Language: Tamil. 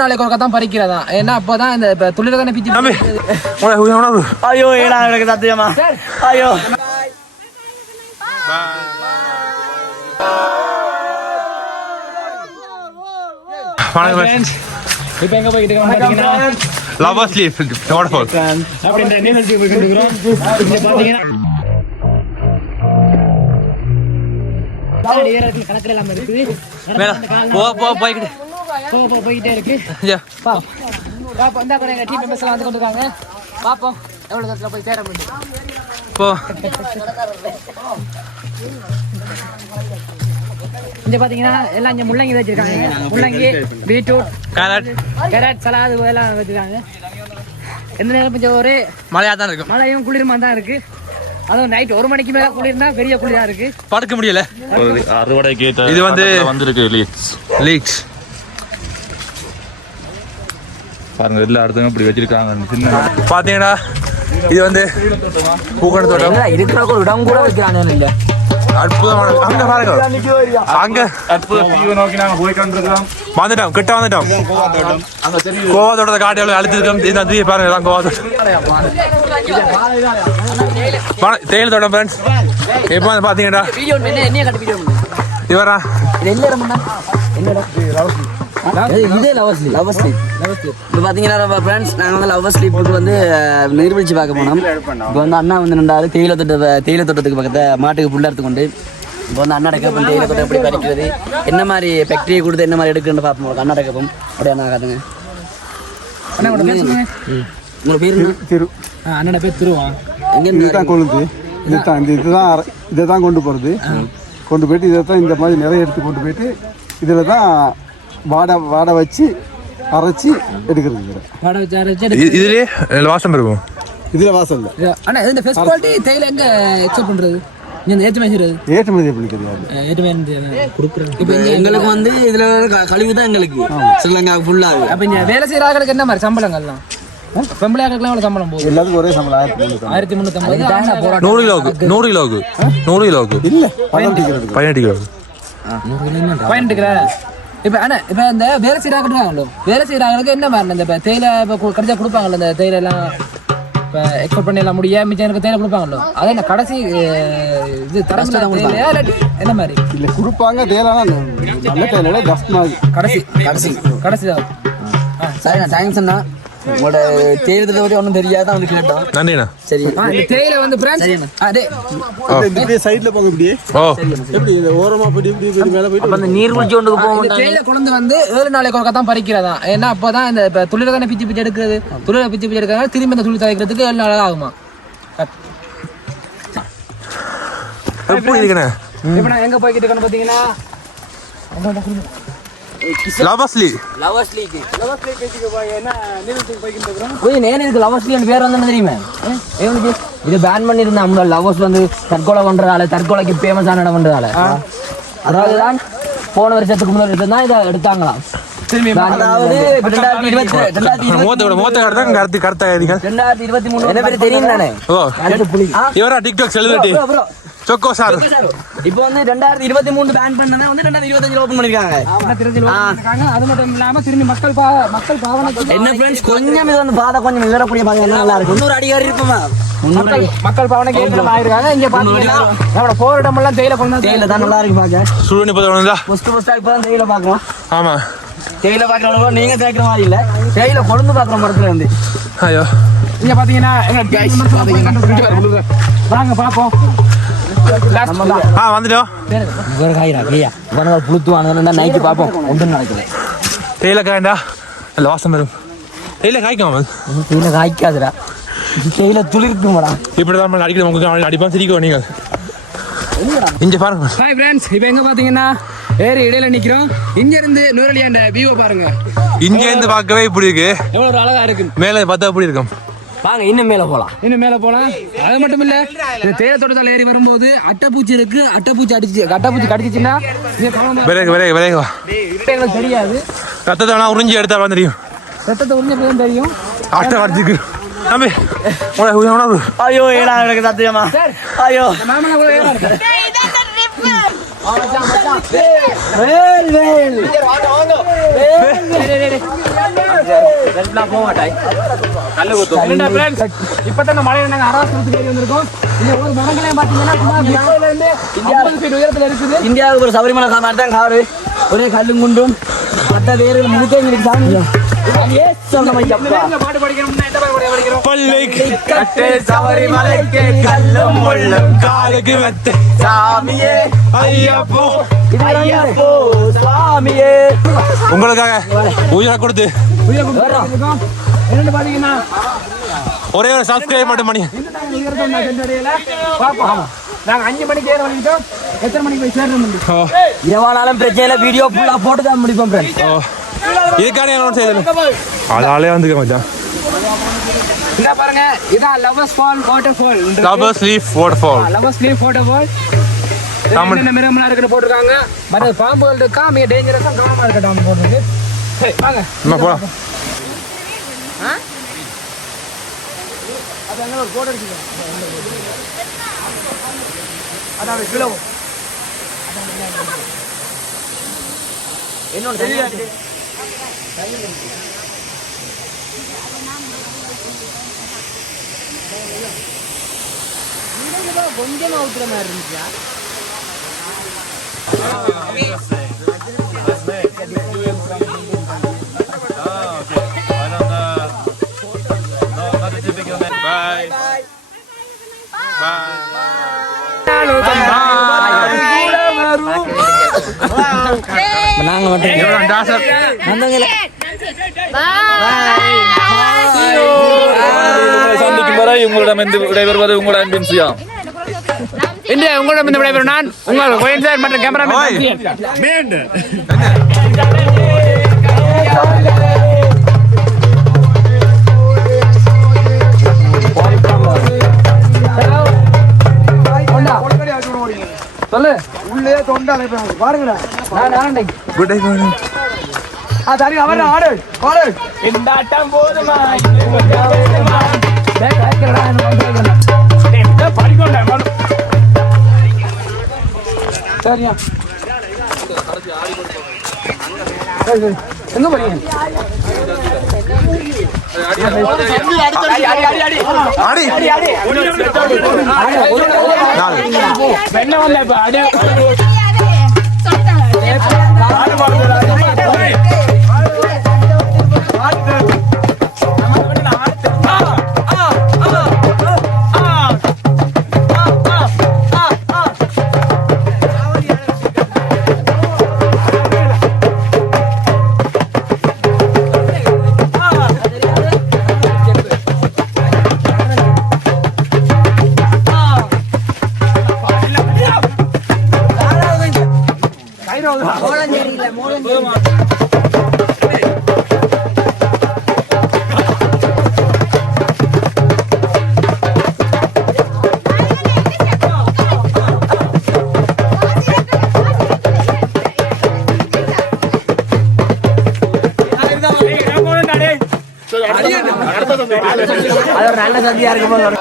நாளைக்கு ஒரு தான் பறிக்கிறதா ஏன்னா அப்பதான் இந்த துளிர தானே பிச்சு ஐயோ ஏடா எனக்கு சத்தியமா ஐயோ இப்போ எங்க போயிட்டு இருக்கோம் லவர்ஸ் லீஃப் வாட்டர்ஃபால் அப்படின்ற நிகழ்ச்சி போயிட்டு இருக்கோம் இங்க பாத்தீங்கன்னா கணக்குல எல்லாம் இருக்குது போய்கிட்டே இருக்கு பாப்போம் இந்த கூட எங்க டீம் மெம்பர்ஸ் எல்லாம் வந்து கொண்டிருக்காங்க பாப்போம் எவ்வளவு தூரத்துல போய் சேர முடியும் இங்க பாத்தீங்கன்னா எல்லாம் இங்க முள்ளங்கி வச்சிருக்காங்க முள்ளங்கி பீட்ரூட் கேரட் சலாது எல்லாம் வச்சிருக்காங்க எந்த நேரம் கொஞ்சம் ஒரு மழையா தான் இருக்கு மழையும் குளிருமா தான் இருக்கு அதுவும் நைட் 1 மணிக்கு மேல குளிர்னா பெரிய குளிரா இருக்கு படுக்க முடியல அறுவடைக்கு இது வந்து வந்திருக்கு லீக்ஸ் பாருங்க எல்லா இடத்துக்கும் இப்படி வச்சிருக்காங்க சின்ன பாத்தீங்கன்னா இது வந்து பூக்கண தோட்டம் இருக்கிற ஒரு இடம் கூட வைக்கிறாங்க இல்ல அற்புதமான அங்க பாருங்க அங்க நோக்கி நாங்க போய் கண்டிருக்கோம் வந்துட்டோம் கிட்ட வந்துட்டோம் கோவா தோட்டத்தை காட்டி எவ்வளவு அழுத்திருக்கோம் இந்த நதியை பாருங்க தான் கோவா தோட்டம் தேயிலை தோட்டம் ஃப்ரெண்ட்ஸ் இப்போ வந்து பாத்தீங்கன்னா இவரா இதே லவர்ஸ் லீப் இப்போ பார்த்தீங்கன்னா ஃப்ரெண்ட்ஸ் நாங்கள் வந்து லவர்ஸ் லீப்புக்கு வந்து நிரூபிச்சு பார்க்க போனோம் இப்போ வந்து அண்ணா வந்து நின்றாரு தேயிலை தோட்டத்துக்கு பக்கத்தை மாட்டுக்கு புல்லறுத்து கொண்டு இப்போ வந்து அண்ணா கேட்போம் தேயிலை தோட்டம் எப்படி பறிக்கிறது என்ன மாதிரி ஃபேக்டரியை கொடுத்து என்ன மாதிரி எடுக்குன்னு பார்ப்போம் அண்ணா கேட்போம் அப்படியே அண்ணா காதுங்க உங்களோட பேர் திரு அண்ணோட பேர் திருவான் இதுதான் கொழுந்து இதை தான் கொண்டு போகிறது கொண்டு போயிட்டு இதை தான் இந்த மாதிரி நிறைய எடுத்து கொண்டு போயிட்டு இதில் தான் வாடை வச்சு அரைச்சி எடுக்கிறது இதுலயே வாசம் இருக்கும் இதில் வாசம் இல்லை அண்ணா இந்த ஃபர்ஸ்ட் குவாலிட்டி தேயிலை எங்க எக்ஸ்போர்ட் பண்றது நீங்க ஏற்றுமதி எப்படி தெரியாது இப்போ எங்களுக்கு வந்து இதுல கழிவு தான் எங்களுக்கு ஸ்ரீலங்கா ஃபுல்லா அப்ப இங்க வேலை செய்யறாங்களுக்கு என்ன மாதிரி சம்பளங்கள்லாம் பெம்பளையாக்கெல்லாம் எவ்வளவு சம்பளம் போகுது எல்லாத்துக்கும் ஒரே சம்பளம் 1350 100 கிலோவுக்கு இல்லை 18 கிலோ 18 கிலோ இப்போ அண்ணா இப்போ இந்த வேலை செய்யறாங்க வேலை செய்யறாங்களுக்கு என்ன மாதிரி இந்த தேயிலை இப்போ கடைசியாக கொடுப்பாங்கல்ல இந்த தேயிலை எல்லாம் இப்போ எக்ஸ்போர்ட் பண்ணிடலாம் முடியாது மிச்சம் எனக்கு தேயிலை கொடுப்பாங்கல்ல அதே என்ன கடைசி இது தரம் தேயிலையா இல்லாட்டி என்ன மாதிரி இல்லை கொடுப்பாங்க தேயிலைனா நல்ல தேயிலை ஜஸ்ட் கடைசி தான் சரிண்ணா தேங்க்ஸ் அண்ணா உங்களோட தேயிலை பற்றி ஒன்றும் தெரியாதான் வந்து கேட்டோம் நன்றிண்ணா சரி இந்த தேயிலை வந்து சைடில் போங்க இப்படியே எப்படி இந்த ஓரமாக போயிட்டு இப்படி மேலே போயிட்டு அந்த நீர்வீழ்ச்சி ஒன்றுக்கு போகும் தேயிலை கொண்டு வந்து 7 நாளைக்கு ஒருக்கா தான் பறிக்கிறதா ஏன்னா அப்போதான் இந்த இப்போ துளிர தானே பிச்சு எடுக்கிறது துளிர பிச்சு எடுக்கிறாங்க திரும்பி அந்த துளி தயாரிக்கிறதுக்கு 7 நாள் ஆகுமா எப்படி இருக்குண்ணே இப்போ நான் எங்கே போய்கிட்டு இருக்கேன்னு பார்த்தீங்கன்னா லவர்ஸ்லி பேர் வந்து தெரியுமா இது பேன் பண்ணிருந்தா லவர்ஸ் வந்து தற்கொலை பண்றதால தற்கொலைக்கு ஃபேமஸான இடம் பண்றதால அதாவதுதான் போன வருஷத்துக்கு முதல் வருஷம் தான் இதை எடுத்தாங்களாம் அதாவது 2023 தெரியும் தானே டிக்டாக் செலிபிரிட்டி சொக்கோ சார் இப்போ வந்து 2023 பேன் பண்ணனா வந்து 2025 ஓபன் பண்ணிருக்காங்க அது மட்டும் இல்லாம திரும்பி மக்கள் பாவனை என்ன फ्रेंड्स கொஞ்சம் இது வந்து பாத கொஞ்சம் விவரக்கூடிய பாக்க நல்லா இருக்கு 300 அடிகாரி இருக்குமா மக்கள் பாவனை கேட்கற மாதிரி இருக்காங்க இங்க பாத்தீங்கன்னா நம்ம போராட்டம் எல்லாம் தேயிலை கொண்டு தேயிலை தான் நல்லா இருக்கு பாக்க சுடுனி போடுறதா ஃபர்ஸ்ட் இப்போ தான் தேயிலை பார்க்கலாம் ஆமா தேயிலை பார்க்கறவங்க நீங்க தேய்க்கிற மாதிரி இல்ல தேயிலை கொழுந்து பார்க்குற மரத்துல இருந்து ஐயோ இங்க பாத்தீங்கன்னா வாங்க பாப்போம் வந்துட்டோம் நைட்டு பார்ப்போம் ஒன்றும் நடக்குது தேயிலை காயண்டா நல்ல வாசம் வரும் தேயிலை காய்க்கும் தேயிலை காய்க்காதுடா தேயிலை துளிர்க்குமாடா இப்படிதான் அடிக்கிற உங்களுக்கு அடிப்பான் சிரிக்கும் நீங்கள் இங்க பாருங்க ஹாய் ஃப்ரெண்ட்ஸ் இப்போ எங்க பாத்தீங்கன்னா ஏறி இடையில நிக்கிறோம் இங்க இருந்து நூறலியாண்ட வியூவை பாருங்க இங்க இருந்து பார்க்கவே இப்படி இருக்கு எவ்வளவு அழகா இருக்கு மேல பார்த்தா இப்படி இருக்கும் வாங்க இன்னும் மேல போலாம் அது மட்டும் இல்ல இந்த தேயிலை தோட்டத்தில் ஏறி வரும்போது அட்டைப்பூச்சி இருக்கு அட்டைப்பூச்சி கடிச்சிச்சுன்னா எங்களுக்கு தெரியாது ரத்தத்தை உறிஞ்சி எடுத்தா தெரியும் ரத்தத்தை உறிஞ்ச தெரியும் அட்டை கடிச்சிருக்கு தம்பி ஐயோ ஏடா எனக்கு சத்தியமா ஐயோ இப்பதான் மழை நாங்க அராசத்துக்கு ஏறி வந்திருக்கோம். இந்த ஒரு மரங்களே பாத்தீங்கன்னா உயரத்துல இருக்குது. இந்தியாவுக்கு ஒரு சபரிமலை மாதிரி தான் காடு, ஒரே கல்லும் குண்டும் மற்ற வேறு முழுக்க எங்களுக்கு சாமி பாட்டு படிக்கணும்னா எந்த பாட்டு படிக்கிறோம்? சபரிமலைக்கு கல்லும் முள்ளும் காலுக்கு வெத்து சாமியே ஐயப்போ ஐயப்போ சுவாமியே. உங்களுக்காக உயிரை கொடுத்து என்னன்னு பாத்தீங்கன்னா ஒரே ஒரு சப்ஸ்கிரைப் மட்டும் பண்ணி நாங்க 5 மணிக்கு ஏற வலிக்கிட்டோம். எத்தனை மணிக்கு போய் சேரணும்? எவ்வளவு பிரச்சனை வீடியோ ஃபுல்லா போட்டு தான் முடிப்போம் ஃப்ரெண்ட்ஸ். இதுக்கான என்ன செய்யணும்? அதாலே வந்துக்க மச்சான். இங்க பாருங்க, இதான் lovers fall waterfall. Lovers leaf waterfall. Lovers leaf waterfall. என்ன மிருகம்லாம் இருக்குன்னு போட்டுருக்காங்க. பட் பாம்புகள் இருக்கா, மிக டேஞ்சரஸா கவனமா இருக்கட்டும் போட்டுருக்கு. சரி வாங்க நம்ம போலாம். கொஞ்சம் அவுத்துற மாதிரி இருந்துச்சா? நாங்க மட்டும் சந்திக்கும் வரை உங்களிடம் விடைபெறுவது உங்களோட அன்பின் சுயா. இந்தியா உங்களிடம் இந்த விடைபெறும் நான் உங்கள் கோயன்சார் மற்றும் கேமராமேன். சொல்லு உள்ளே தொண்டை பாருங்கடா. Good day morning. சரி அவர் ஆடு ஆடு இந்தாட்டம் போதுமா சரியா எங்க போறீங்க? என்ன வந்த இப்ப அடி அது ஒரு நல்ல சந்தியா இருக்கும்.